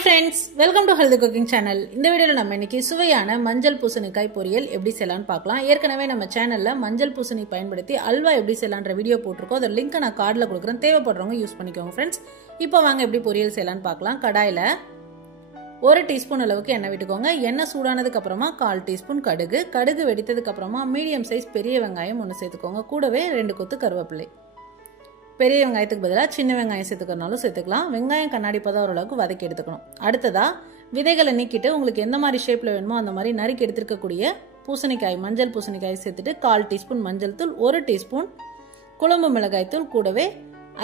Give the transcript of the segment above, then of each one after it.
Hi friends, welcome to Healthy Cooking Channel. இந்த வீடியோல நம்ம இன்னைக்கு சுவையான மஞ்சள் பூசணிக்காய் பொரியல் எப்படி செய்யலாம்னு பார்க்கலாம். ஏற்கனவே நம்ம சேனல்ல மஞ்சள் பூசணி பயன்படுத்தி அல்வா எப்படி செய்யலாம்ன்ற வீடியோ போட்டுருக்கோம். அதோட லிங்க் நான் கார்ட்ல கொடுக்குறேன். தேவைப்படுறவங்க யூஸ் பண்ணிக்கோங்க फ्रेंड्स. இப்போ வாங்க எப்படி பொரியல் செய்யலாம்னு பார்க்கலாம். கடாயில 1 டீஸ்பூன் அளவுக்கு எண்ணெய் விட்டுக்கோங்க. எண்ணெய் சூடானதுக்கு அப்புறமா 1/4 டீஸ்பூன் கடுகு. கடுகு வெடித்ததுக்கு அப்புறமா மீடியம் சைஸ் பெரிய வெங்காயம் ஒன்னு சேர்த்துக்கோங்க. கூடவே 2 கொத்து கருவேப்பிலை. பெரிய வெங்காயத்துக்கு பதிலா சின்ன வெங்காயம் சேர்த்துக்கறனாலும் சேர்த்துக்கலாம். வெங்காயம் கண்ணாடி பதம் ஓரளவுக்கு வதக்கி எடுத்துக்கணும். அடுத்ததா விதைகளை நீக்கிட்டு உங்களுக்கு எந்த மாதிரி ஷேப்ல வேணுமோ அந்த மாதிரி நறுக்கி எடுத்துக்கக்கூடிய பூசணிக்காய் மஞ்சள் பூசணிக்காய் சேர்த்துட்டு 1/4 டீஸ்பூன் மஞ்சள் தூள், 1 டீஸ்பூன் குழம்பு மிளகாய் தூள், கூடவே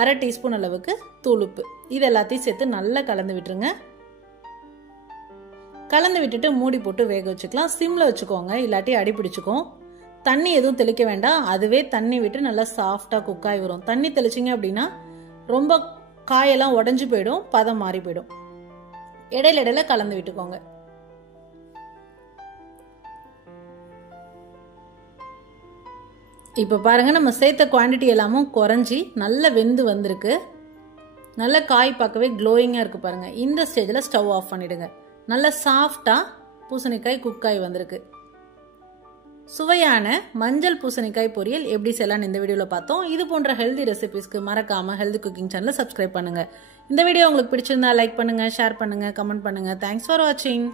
1/2 டீஸ்பூன் அளவுக்கு தூளுப்பு இது எல்லாத்தையும் சேர்த்து நல்லா கலந்து விட்டுருங்க. கலந்து விட்டுட்டு மூடி போட்டு வேக வச்சுக்கலாம். சிம்ல வச்சுக்கோங்க, இல்லாட்டி அடி பிடிச்சுக்கும். தண்ணி எதுவும் தெளிக்க வேண்டாம், அதுவே தண்ணி விட்டு நல்லா சாஃப்டா குக் ஆகி வரும். தண்ணி தெளிச்சிங்க அப்படின்னா ரொம்ப காயெல்லாம் உடஞ்சு போயிடும், பதம் மாறி போயிடும். இடையில இடையில கலந்து விட்டுக்கோங்க. இப்ப பாருங்க, நம்ம சேர்த்த குவான்டிட்டி எல்லாமும் குறைஞ்சி நல்ல வெந்து வந்திருக்கு. நல்ல காய் பார்க்கவே க்ளோயிங்கா இருக்கு பாருங்க. இந்த ஸ்டேஜ்ல ஸ்டவ் ஆஃப் பண்ணிடுங்க. நல்ல சாஃப்டா பூசணிக்காய் குக் ஆகி வந்திருக்கு. சுவையான மஞ்சள் பூசணிக்காய் பொரியல் எப்படி செய்யலாம்னு இந்த வீடியோல பார்த்தோம். இது போன்ற ஹெல்தி ரெசிபிஸ்க்கு மறக்காம ஹெல்தி குக்கிங் சேனலை சப்ஸ்கிரைப் பண்ணுங்க. இந்த வீடியோ உங்களுக்கு பிடிச்சிருந்தா லைக் பண்ணுங்க, ஷேர் பண்ணுங்க, கமெண்ட் பண்ணுங்க. தேங்க்ஸ் ஃபார் வாட்சிங்.